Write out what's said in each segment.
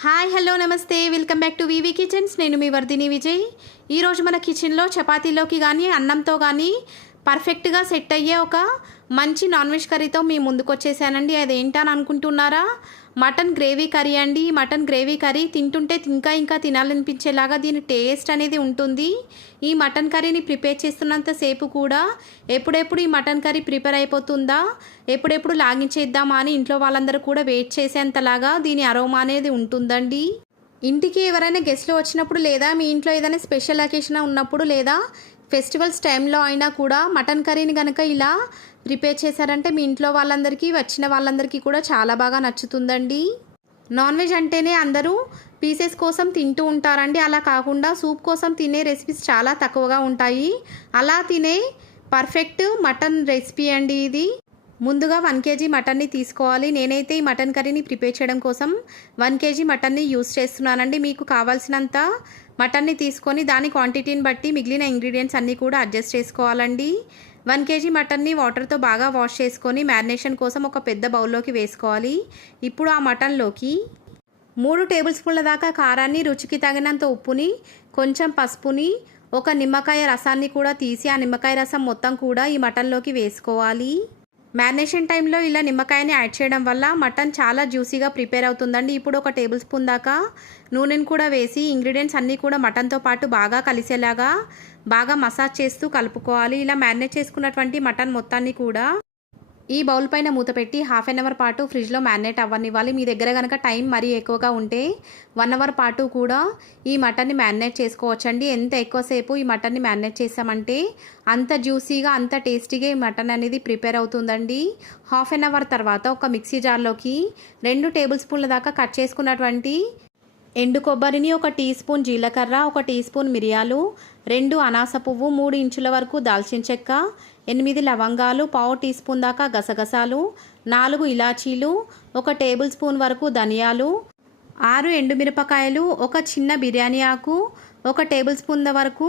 Hi hello నమస్తే. Welcome back to VV kitchens. నేను మీ వర్ధిని విజయ్. ఈరోజు మన కిచెన్లో చపాతీలోకి కానీ అన్నంతో కానీ పర్ఫెక్ట్గా సెట్ అయ్యే ఒక మంచి నాన్ వెజ్ కర్రీతో మీ ముందుకు వచ్చేసానండి అది ఏంటని అనుకుంటున్నారా? మటన్ గ్రేవీ కర్రీ అండి. మటన్ గ్రేవీ కర్రీ తింటుంటే ఇంకా ఇంకా తినాలనిపించేలాగా దీని టేస్ట్ అనేది ఉంటుంది. ఈ మటన్ కర్రీని ప్రిపేర్ చేస్తున్నంత సేపు కూడా ఎప్పుడెప్పుడు ఈ మటన్ కర్రీ ప్రిపేర్ అయిపోతుందా? ఎప్పుడెప్పుడు లాగించేద్దామా అని ఇంట్లో వాళ్ళందరూ కూడా వెయిట్ చేసేంతలాగా దీని అరోమా అనేది ఉంటుందండి. ఇంటికి ఎవరైనా గెస్ట్లు వచ్చినప్పుడు లేదా మీ ఇంట్లో ఏదైనా స్పెషల్ అకేషన్ ఉన్నప్పుడు లేదా ఫెస్టివల్స్ టైంలో అయినా కూడా మటన్ కర్రీని కనుక ఇలా ప్రిపేర్ చేశారంటే మీ ఇంట్లో వాళ్ళందరికీ వచ్చిన వాళ్ళందరికీ కూడా చాలా బాగా నచ్చుతుందండి. నాన్ వెజ్ అంటేనే అందరూ పీసెస్ కోసం తింటూ ఉంటారండి. అలా కాకుండా సూప్ కోసం తినే రెసిపీస్ చాలా తక్కువగా ఉంటాయి. అలా తినే పర్ఫెక్ట్ మటన్ రెసిపీ అండి ఇది. ముందుగా వన్ కేజీ మటన్ని తీసుకోవాలి. నేనైతే ఈ మటన్ కర్రీని ప్రిపేర్ చేయడం కోసం వన్ కేజీ మటన్ని యూస్ చేస్తున్నానండి. మీకు కావాల్సినంత మటన్ని తీసుకొని దాని క్వాంటిటీని బట్టి మిగిలిన ఇంగ్రీడియంట్స్ అన్నీ కూడా అడ్జస్ట్ చేసుకోవాలండి. వన్ కేజీ మటన్ని వాటర్తో బాగా వాష్ చేసుకొని మ్యారినేషన్ కోసం ఒక పెద్ద బౌల్లోకి వేసుకోవాలి. ఇప్పుడు ఆ మటన్లోకి మూడు టేబుల్ స్పూన్ల దాకా కారాన్ని రుచికి తగినంత ఉప్పుని కొంచెం పసుపుని ఒక నిమ్మకాయ రసాన్ని కూడా తీసి ఆ నిమ్మకాయ రసం మొత్తం కూడా ఈ మటన్లోకి వేసుకోవాలి. మ్యారినేషన్ టైంలో ఇలా నిమ్మకాయని యాడ్ చేయడం వల్ల మటన్ చాలా జ్యూసీగా ప్రిపేర్ అవుతుందండి. ఇప్పుడు ఒక టేబుల్ స్పూన్ దాకా నూనెను కూడా వేసి ఇంగ్రీడియంట్స్ అన్నీ కూడా మటన్తో పాటు బాగా కలిసేలాగా బాగా మసాజ్ చేస్తూ కలుపుకోవాలి. ఇలా మ్యారినేట్ చేసుకున్నటువంటి మటన్ మొత్తాన్ని కూడా ఈ బౌల్ పైన మూత పెట్టి హాఫ్ అన్ అవర్ పాటు ఫ్రిడ్జ్లో మ్యారినేట్ అవ్వనివ్వాలి. మీ దగ్గర కనుక టైం మరీ ఎక్కువగా ఉంటే వన్ అవర్ పాటు కూడా ఈ మటన్ని మ్యారినేట్ చేసుకోవచ్చండి. ఎంత ఎక్కువసేపు ఈ మటన్ని మ్యారినేట్ చేసామంటే అంత జ్యూసీగా అంత టేస్టీగా ఈ మటన్ అనేది ప్రిపేర్ అవుతుందండి. హాఫ్ అన్ అవర్ తర్వాత ఒక మిక్సీ జార్లోకి రెండు టేబుల్ స్పూన్ల దాకా కట్ చేసుకున్నటువంటి ఎండు కొబ్బరిని ఒక టీ స్పూన్ జీలకర్ర ఒక టీ స్పూన్ మిరియాలు రెండు అనాస పువ్వు మూడు ఇంచుల వరకు దాల్చిన చెక్క ఎనిమిది లవంగాలు పావు టీ స్పూన్ దాకా గసగసాలు నాలుగు ఇలాచీలు ఒక టేబుల్ స్పూన్ వరకు ధనియాలు ఆరు ఎండుమిరపకాయలు ఒక చిన్న బిర్యానీ ఆకు ఒక టేబుల్ స్పూన్ వరకు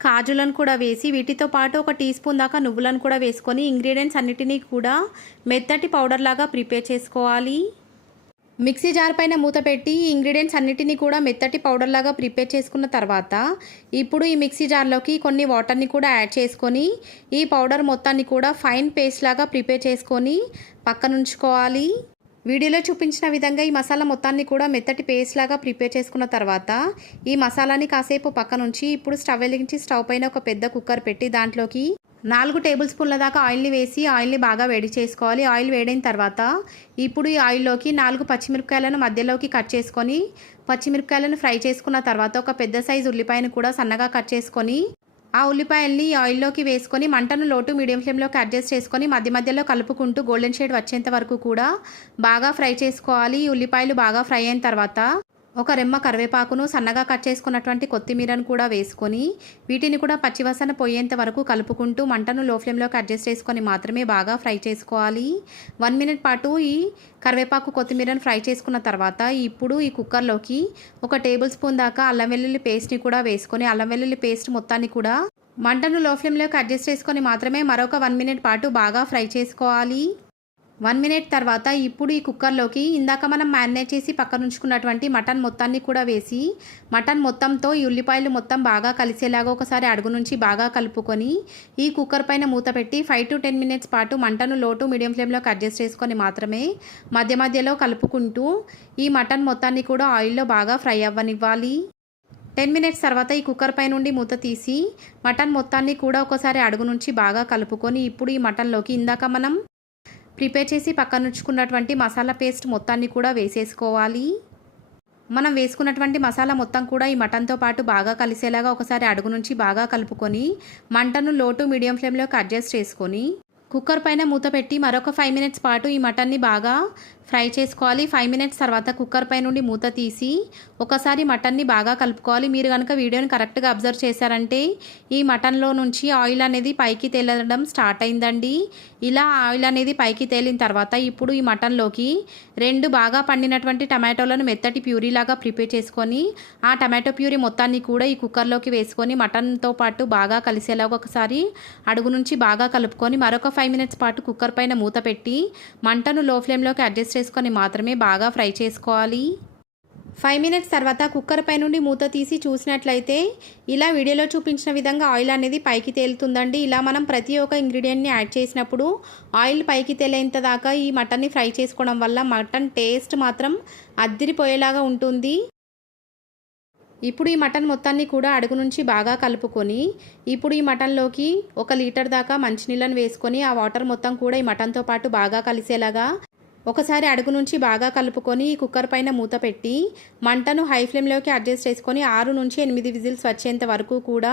కాజులను కూడా వేసి వీటితో పాటు ఒక టీ స్పూన్ దాకా నువ్వులను కూడా వేసుకొని ఇంగ్రీడియంట్స్ అన్నిటినీ కూడా మెత్తటి పౌడర్ లాగా ప్రిపేర్ చేసుకోవాలి. మిక్సీ జార్ పైన మూత పెట్టి ఈ ఇంగ్రీడియంట్స్ అన్నిటినీ కూడా మెత్తటి పౌడర్ లాగా ప్రిపేర్ చేసుకున్న తర్వాత ఇప్పుడు ఈ మిక్సీ జార్లోకి కొన్ని వాటర్ని కూడా యాడ్ చేసుకొని ఈ పౌడర్ మొత్తాన్ని కూడా ఫైన్ పేస్ట్ లాగా ప్రిపేర్ చేసుకొని పక్కన ఉంచుకోవాలి. వీడియోలో చూపించిన విధంగా ఈ మసాలా మొత్తాన్ని కూడా మెత్తటి పేస్ట్ లాగా ప్రిపేర్ చేసుకున్న తర్వాత ఈ మసాలాని కాసేపు పక్క నుంచి ఇప్పుడు స్టవ్ వెలిగించి స్టవ్ పైన ఒక పెద్ద కుక్కర్ పెట్టి దాంట్లోకి నాలుగు టేబుల్ స్పూన్ల దాకా ఆయిల్ని వేసి ఆయిల్ని బాగా వేడి చేసుకోవాలి. ఆయిల్ వేడైన తర్వాత ఇప్పుడు ఈ ఆయిల్లోకి నాలుగు పచ్చిమిరపకాయలను మధ్యలోకి కట్ చేసుకొని పచ్చిమిరపకాయలను ఫ్రై చేసుకున్న తర్వాత ఒక పెద్ద సైజు ఉల్లిపాయను కూడా సన్నగా కట్ చేసుకొని ఆ ఉల్లిపాయల్ని ఆయిల్లోకి వేసుకొని మంటను లోటు మీడియం ఫ్లేమ్లోకి అడ్జస్ట్ చేసుకొని మధ్య మధ్యలో కలుపుకుంటూ గోల్డెన్ షేడ్ వచ్చేంత వరకు కూడా బాగా ఫ్రై చేసుకోవాలి. ఈ ఉల్లిపాయలు బాగా ఫ్రై అయిన తర్వాత ఒక రెమ్మ కరివేపాకును సన్నగా కట్ చేసుకున్నటువంటి కొత్తిమీరను కూడా వేసుకొని వీటిని కూడా పచ్చివసన పోయేంత వరకు కలుపుకుంటూ మంటను లో ఫ్లేమ్లోకి అడ్జస్ట్ చేసుకొని మాత్రమే బాగా ఫ్రై చేసుకోవాలి. వన్ మినిట్ పాటు ఈ కరివేపాకు కొత్తిమీరను ఫ్రై చేసుకున్న తర్వాత ఇప్పుడు ఈ కుక్కర్లోకి ఒక టేబుల్ స్పూన్ దాకా అల్లం వెల్లుల్లి పేస్ట్ని కూడా వేసుకొని అల్లం వెల్లుల్లి పేస్ట్ మొత్తాన్ని కూడా మంటను లో ఫ్లేమ్లోకి అడ్జస్ట్ చేసుకొని మాత్రమే మరొక వన్ మినిట్ పాటు బాగా ఫ్రై చేసుకోవాలి. వన్ మినిట్ తర్వాత ఇప్పుడు ఈ కుక్కర్లోకి ఇందాక మనం మ్యారినేట్ చేసి పక్కన ఉంచుకున్నటువంటి మటన్ మొత్తాన్ని కూడా వేసి మటన్ మొత్తంతో ఈ ఉల్లిపాయలు మొత్తం బాగా కలిసేలాగా ఒకసారి అడుగు నుంచి బాగా కలుపుకొని ఈ కుక్కర్ పైన మూత పెట్టి ఫైవ్ టు టెన్ మినిట్స్ పాటు మంటను లోటు మీడియం ఫ్లేమ్లోకి అడ్జస్ట్ చేసుకొని మాత్రమే మధ్య మధ్యలో కలుపుకుంటూ ఈ మటన్ మొత్తాన్ని కూడా ఆయిల్లో బాగా ఫ్రై అవ్వనివ్వాలి. టెన్ మినిట్స్ తర్వాత ఈ కుక్కర్ పై నుండి మూత తీసి మటన్ మొత్తాన్ని కూడా ఒకసారి అడుగు నుంచి బాగా కలుపుకొని ఇప్పుడు ఈ మటన్లోకి ఇందాక మనం ప్రిపేర్ చేసి పక్కన ఉంచుకున్నటువంటి మసాలా పేస్ట్ మొత్తాన్ని కూడా వేసేసుకోవాలి. మనం వేసుకున్నటువంటి మసాలా మొత్తం కూడా ఈ మటన్తో పాటు బాగా కలిసేలాగా ఒకసారి అడుగు నుంచి బాగా కలుపుకొని మంటను లోటు మీడియం ఫ్లేమ్లోకి అడ్జస్ట్ చేసుకొని కుక్కర్ పైన మూత పెట్టి మరొక ఫైవ్ మినిట్స్ పాటు ఈ మటన్ని బాగా ఫ్రై చేసుకోవాలి. ఫైవ్ మినిట్స్ తర్వాత కుక్కర్ పై నుండి మూత తీసి ఒకసారి మటన్ని బాగా కలుపుకోవాలి. మీరు కనుక వీడియోని కరెక్ట్గా అబ్జర్వ్ చేశారంటే ఈ మటన్లో నుంచి ఆయిల్ అనేది పైకి తేలడం స్టార్ట్ అయిందండి. ఇలా ఆయిల్ అనేది పైకి తేలిన తర్వాత ఇప్పుడు ఈ మటన్లోకి రెండు బాగా పండినటువంటి టమాటోలను మెత్తటి ప్యూరీ లాగా ప్రిపేర్ చేసుకొని ఆ టమాటో ప్యూరీ మొత్తాన్ని కూడా ఈ కుక్కర్లోకి వేసుకొని మటన్తో పాటు బాగా కలిసేలాగా ఒకసారి అడుగు నుంచి బాగా కలుపుకొని మరొక ఫైవ్ మినిట్స్ పాటు కుక్కర్ పైన మూత పెట్టి మంటను లో ఫ్లేమ్లోకి అడ్జస్ట్ చేసుకొని మాత్రమే బాగా ఫ్రై చేసుకోవాలి. ఫైవ్ మినిట్స్ తర్వాత కుక్కర్ పై నుండి మూత తీసి చూసినట్లయితే ఇలా వీడియోలో చూపించిన విధంగా ఆయిల్ అనేది పైకి తేలుతుందండి. ఇలా మనం ప్రతి ఒక్క ఇంగ్రీడియంట్ని యాడ్ చేసినప్పుడు ఆయిల్ పైకి తేలేంత దాకా ఈ మటన్ని ఫ్రై చేసుకోవడం వల్ల మటన్ టేస్ట్ మాత్రం అద్దిరిపోయేలాగా ఉంటుంది. ఇప్పుడు ఈ మటన్ మొత్తాన్ని కూడా అడుగు నుంచి బాగా కలుపుకొని ఇప్పుడు ఈ మటన్లోకి ఒక లీటర్ దాకా మంచినీళ్ళను వేసుకొని ఆ వాటర్ మొత్తం కూడా ఈ మటన్తో పాటు బాగా కలిసేలాగా ఒకసారి అడుగు నుంచి బాగా కలుపుకొని కుక్కర్ పైన మూత పెట్టి మంటను హై ఫ్లేమ్లోకి అడ్జస్ట్ చేసుకొని ఆరు నుంచి ఎనిమిది విజిల్స్ వచ్చేంత వరకు కూడా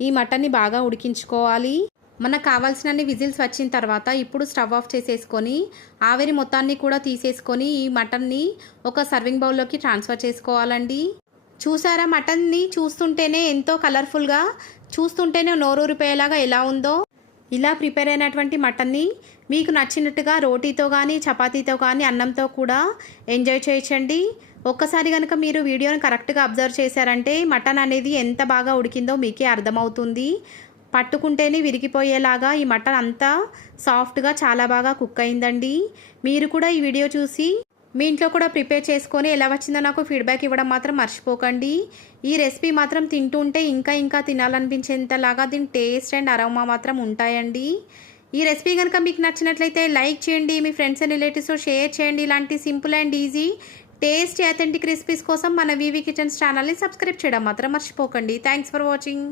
ఈ మటన్ని బాగా ఉడికించుకోవాలి. మనకు కావాల్సినన్ని విజిల్స్ వచ్చిన తర్వాత ఇప్పుడు స్టవ్ ఆఫ్ చేసేసుకొని ఆవిరి మొత్తాన్ని కూడా తీసేసుకొని ఈ మటన్ని ఒక సర్వింగ్ బౌల్లోకి ట్రాన్స్ఫర్ చేసుకోవాలండి. చూసారా మటన్ని? చూస్తుంటేనే ఎంతో కలర్ఫుల్గా చూస్తుంటేనే నోరూరిపోయేలాగా ఎలా ఉందో. ఇలా ప్రిపేర్ అయినటువంటి మటన్ని మీకు నచ్చినట్టుగా రోటీతో కానీ చపాతీతో కానీ అన్నంతో కూడా ఎంజాయ్ చేయించండి ఒక్కసారి కనుక మీరు వీడియోని కరెక్ట్గా అబ్జర్వ్ చేశారంటే మటన్ అనేది ఎంత బాగా ఉడికిందో మీకే అర్థమవుతుంది. పట్టుకుంటేనే విరిగిపోయేలాగా ఈ మటన్ అంతా సాఫ్ట్గా చాలా బాగా కుక్ అయిందండి. మీరు కూడా ఈ వీడియో చూసి మీ ఇంట్లో కూడా ప్రిపేర్ చేసుకొని ఎలా వచ్చిందో నాకు ఫీడ్బ్యాక్ ఇవ్వడం మాత్రం మర్చిపోకండి. ఈ రెసిపీ మాత్రం తింటుంటే ఇంకా ఇంకా తినాలనిపించేంతలాగా దీని టేస్ట్ అండ్ అరోమా మాత్రం ఉంటాయండి. ఈ రెసిపీ కనుక మీకు నచ్చినట్లయితే లైక్ చేయండి మీ ఫ్రెండ్స్ అండ్ రిలేటివ్స్తో షేర్ చేయండి. ఇలాంటి simple and easy taste authentic recipes కోసం మన వివి కిచెన్స్ ఛానల్ని సబ్స్క్రైబ్ చేయడం మాత్రం మర్చిపోకండి. Thanks for watching.